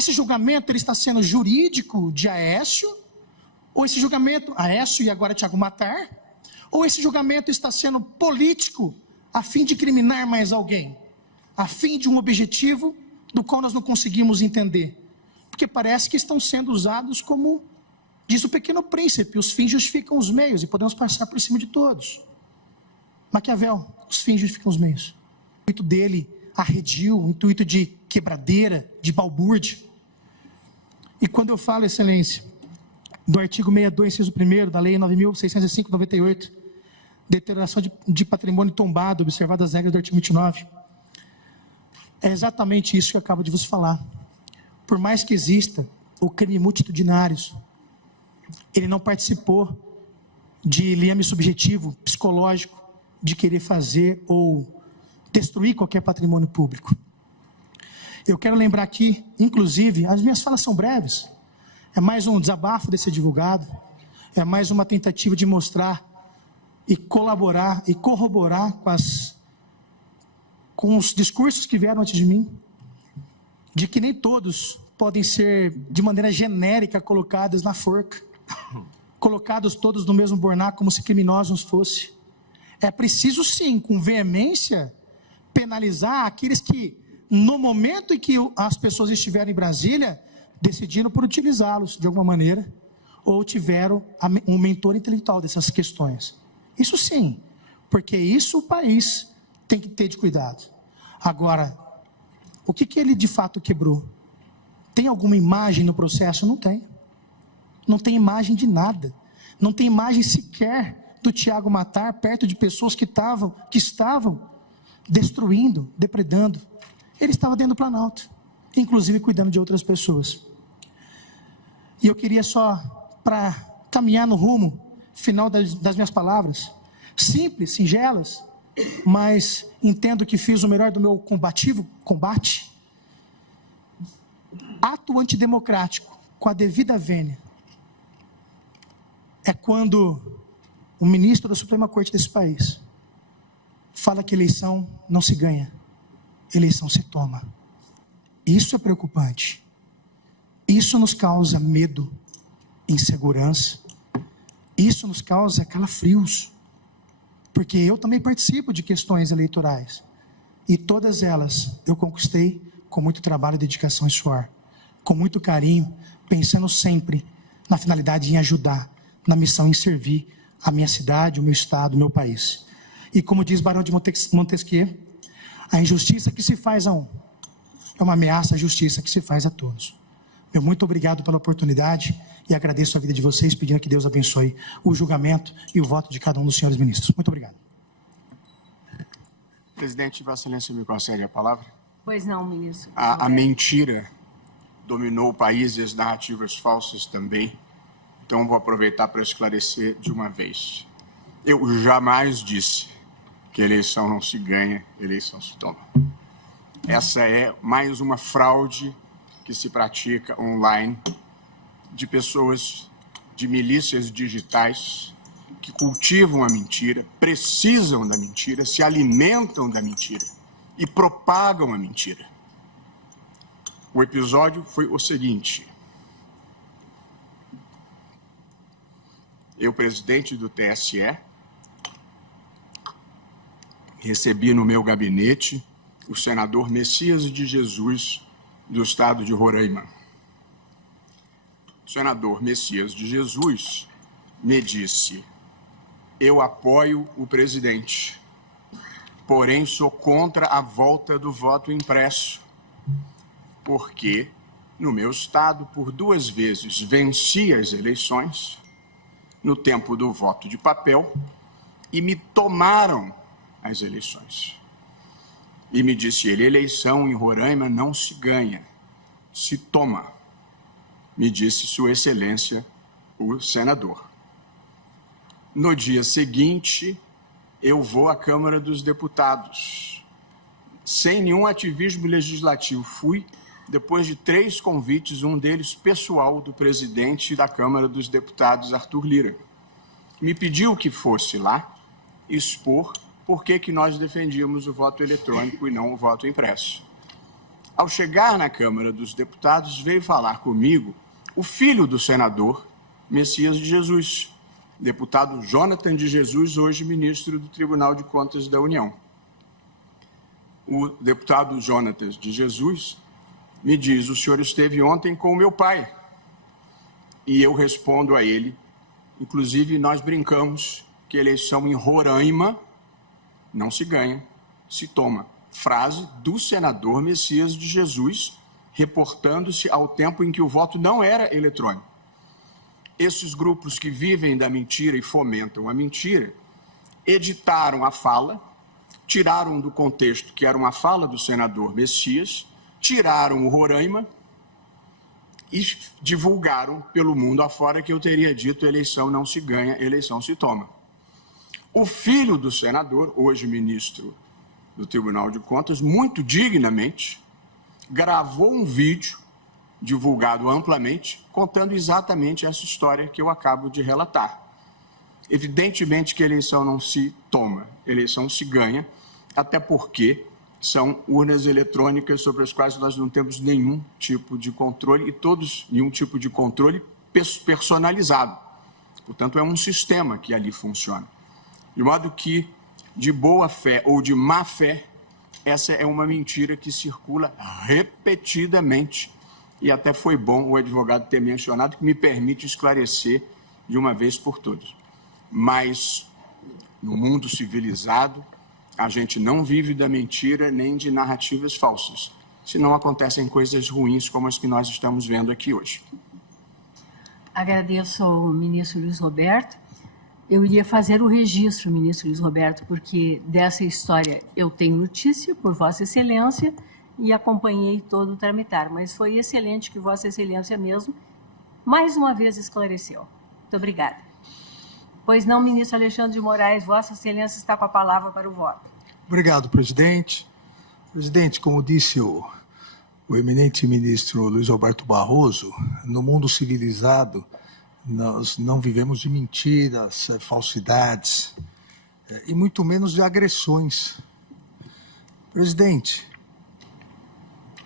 Esse julgamento ele está sendo jurídico de Aécio, ou esse julgamento, Aécio e agora Tiago Matar, ou esse julgamento está sendo político a fim de criminar mais alguém, a fim de um objetivo do qual nós não conseguimos entender, porque parece que estão sendo usados como, diz o Pequeno Príncipe, os fins justificam os meios e podemos passar por cima de todos. Maquiavel, os fins justificam os meios. O intuito dele arredio, o intuito de quebradeira, de balbúrdia. E quando eu falo, excelência, do artigo 62, inciso 1º, da Lei 9.605/98, deterioração de patrimônio tombado, observadas as regras do artigo 29, é exatamente isso que eu acabo de vos falar. Por mais que exista o crime multitudinários, ele não participou de liame subjetivo, psicológico, de querer fazer ou destruir qualquer patrimônio público. Eu quero lembrar aqui, inclusive, as minhas falas são breves, é mais um desabafo desse advogado, é mais uma tentativa de mostrar e colaborar e corroborar com os discursos que vieram antes de mim, de que nem todos podem ser, de maneira genérica, colocados na forca, colocados todos no mesmo borná como se criminosos fossem. É preciso sim, com veemência, penalizar aqueles que, no momento em que as pessoas estiveram em Brasília, decidiram por utilizá-los de alguma maneira, ou tiveram um mentor intelectual dessas questões. Isso sim, porque isso o país tem que ter de cuidado. Agora, o que ele de fato quebrou? Tem alguma imagem no processo? Não tem. Não tem imagem de nada. Não tem imagem sequer do Tiago Matar perto de pessoas que estavam destruindo, depredando. Ele estava dentro do Planalto, inclusive cuidando de outras pessoas. E eu queria só, para caminhar no rumo final das minhas palavras, simples, singelas, mas entendo que fiz o melhor do meu combate. Ato antidemocrático, com a devida vênia, é quando o ministro da Suprema Corte desse país fala que eleição não se ganha, eleição se toma. Isso é preocupante. Isso nos causa medo, insegurança. Isso nos causa calafrios. Porque eu também participo de questões eleitorais. E todas elas eu conquistei com muito trabalho, dedicação e suor. Com muito carinho, pensando sempre na finalidade em ajudar, na missão em servir a minha cidade, o meu estado, o meu país. E como diz Barão de Montesquieu, a injustiça que se faz a um é uma ameaça à justiça que se faz a todos. Meu muito obrigado pela oportunidade e agradeço a vida de vocês, pedindo que Deus abençoe o julgamento e o voto de cada um dos senhores ministros. Muito obrigado. Presidente, Vossa Excelência me concede a palavra? Pois não, ministro. A mentira dominou o país e as narrativas falsas também. Então, vou aproveitar para esclarecer de uma vez. Eu jamais disse que eleição não se ganha, eleição se toma. Essa é mais uma fraude que se pratica online de pessoas, de milícias digitais, que cultivam a mentira, precisam da mentira, se alimentam da mentira e propagam a mentira. O episódio foi o seguinte: eu, presidente do TSE, recebi no meu gabinete o senador Messias de Jesus, do estado de Roraima. O senador Messias de Jesus me disse: eu apoio o presidente, porém sou contra a volta do voto impresso, porque no meu estado, por 2 vezes, venci as eleições no tempo do voto de papel e me tomaram as eleições. E me disse ele: eleição em Roraima não se ganha, se toma. Me disse Sua Excelência, o senador. No dia seguinte, eu vou à Câmara dos Deputados. Sem nenhum ativismo legislativo, fui, depois de 3 convites, um deles pessoal do presidente da Câmara dos Deputados, Arthur Lira. Me pediu que fosse lá expor por que nós defendíamos o voto eletrônico e não o voto impresso. Ao chegar na Câmara dos Deputados, veio falar comigo o filho do senador Messias de Jesus, deputado Jonathan de Jesus, hoje ministro do Tribunal de Contas da União. O deputado Jonathan de Jesus me diz: o senhor esteve ontem com o meu pai. E eu respondo a ele, inclusive nós brincamos que eleição em Roraima não se ganha, se toma. Frase do senador Messias de Jesus, reportando-se ao tempo em que o voto não era eletrônico. Esses grupos que vivem da mentira e fomentam a mentira, editaram a fala, tiraram do contexto que era uma fala do senador Messias, tiraram o Roraima e divulgaram pelo mundo afora que eu teria dito: eleição não se ganha, eleição se toma. O filho do senador, hoje ministro do Tribunal de Contas, muito dignamente, gravou um vídeo divulgado amplamente, contando exatamente essa história que eu acabo de relatar. Evidentemente que a eleição não se toma, a eleição se ganha, até porque são urnas eletrônicas sobre as quais nós não temos nenhum tipo de controle nenhum tipo de controle personalizado. Portanto, é um sistema que ali funciona. De modo que, de boa fé ou de má fé, essa é uma mentira que circula repetidamente. E até foi bom o advogado ter mencionado, que me permite esclarecer de uma vez por todas. Mas, no mundo civilizado, a gente não vive da mentira nem de narrativas falsas, senão acontecem coisas ruins como as que nós estamos vendo aqui hoje. Agradeço ao ministro Luiz Roberto. Eu iria fazer o registro, ministro Luiz Roberto, porque dessa história eu tenho notícia por Vossa Excelência e acompanhei todo o tramitar, mas foi excelente que Vossa Excelência mesmo, mais uma vez, esclareceu. Muito obrigada. Pois não, ministro Alexandre de Moraes, Vossa Excelência está com a palavra para o voto. Obrigado, presidente. Presidente, como disse o eminente ministro Luiz Roberto Barroso, no mundo civilizado, nós não vivemos de mentiras, falsidades, e muito menos de agressões. Presidente,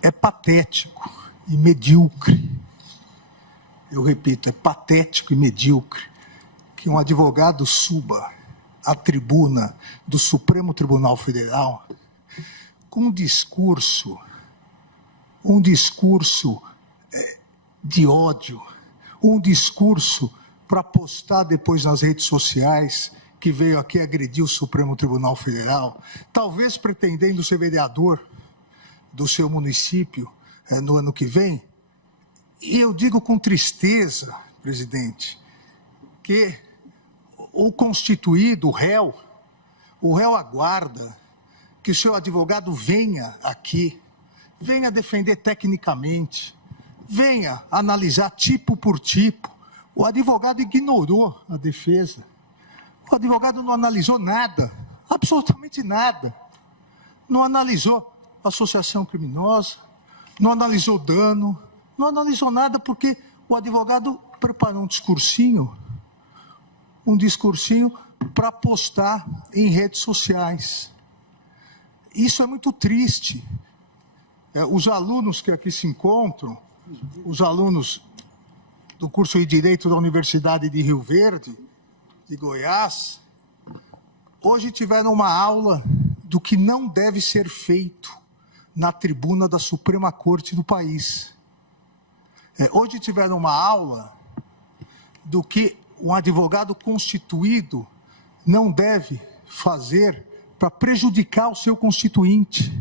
é patético e medíocre, eu repito, é patético e medíocre que um advogado suba à tribuna do Supremo Tribunal Federal com um discurso de ódio, um discurso para postar depois nas redes sociais que veio aqui agredir o Supremo Tribunal Federal, talvez pretendendo ser vereador do seu município no ano que vem. E eu digo com tristeza, presidente, que o constituído, o réu aguarda que o seu advogado venha aqui, venha defender tecnicamente, venha analisar tipo por tipo. O advogado ignorou a defesa. O advogado não analisou nada, absolutamente nada. Não analisou associação criminosa, não analisou dano, não analisou nada porque o advogado preparou um discursinho para postar em redes sociais. Isso é muito triste. Os alunos que aqui se encontram, os alunos do curso de Direito da Universidade de Rio Verde, de Goiás, hoje tiveram uma aula do que não deve ser feito na tribuna da Suprema Corte do país. Hoje tiveram uma aula do que um advogado constituído não deve fazer para prejudicar o seu constituinte.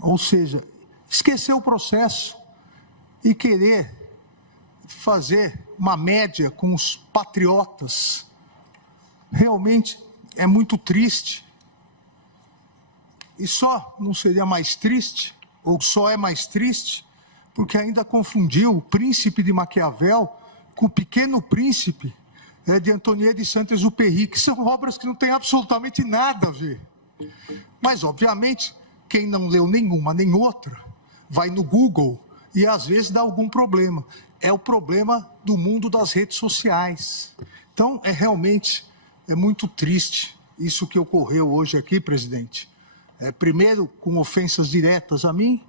Ou seja, esquecer o processo e querer fazer uma média com os patriotas. Realmente é muito triste. E só não seria mais triste, ou só é mais triste, porque ainda confundiu o Príncipe de Maquiavel com o Pequeno Príncipe de Antonier de Saint-Exupéry, que são obras que não têm absolutamente nada a ver. Mas, obviamente, quem não leu nenhuma nem outra, vai no Google e às vezes dá algum problema. É o problema do mundo das redes sociais. Então, realmente muito triste isso que ocorreu hoje aqui, presidente. Primeiro, com ofensas diretas a mim,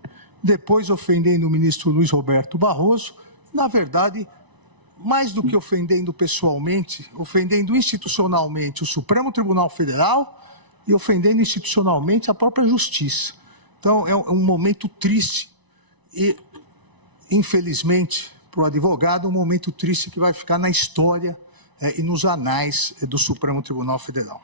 depois ofendendo o ministro Luiz Roberto Barroso, na verdade, mais do que ofendendo pessoalmente, ofendendo institucionalmente o Supremo Tribunal Federal e ofendendo institucionalmente a própria Justiça. Então, é um momento triste e, infelizmente, para o advogado, um momento triste que vai ficar na história e nos anais do Supremo Tribunal Federal.